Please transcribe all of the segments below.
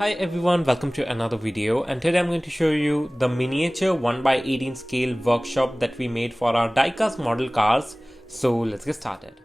Hi everyone, welcome to another video, and today I'm going to show you the miniature 1/18 scale workshop that we made for our diecast model cars. So let's get started.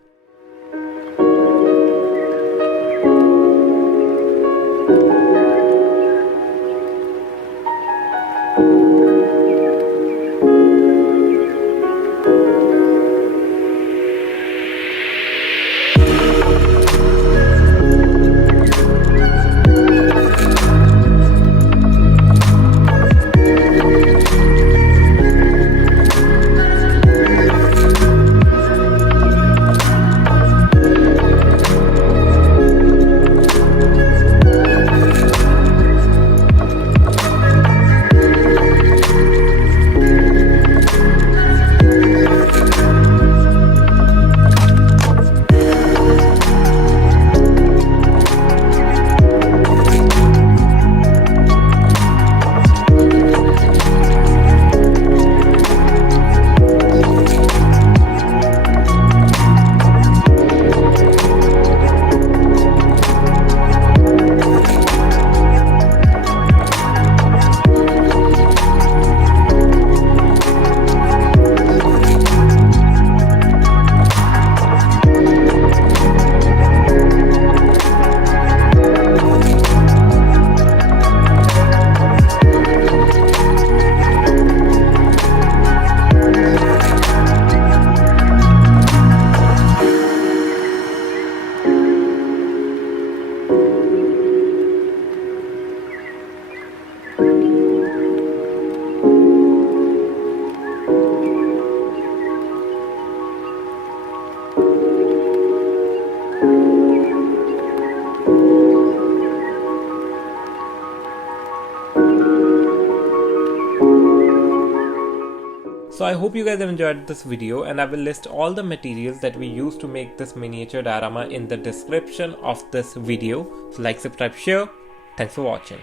So I hope you guys have enjoyed this video, and I will list all the materials that we used to make this miniature diorama in the description of this video. So like, subscribe, share. Thanks for watching.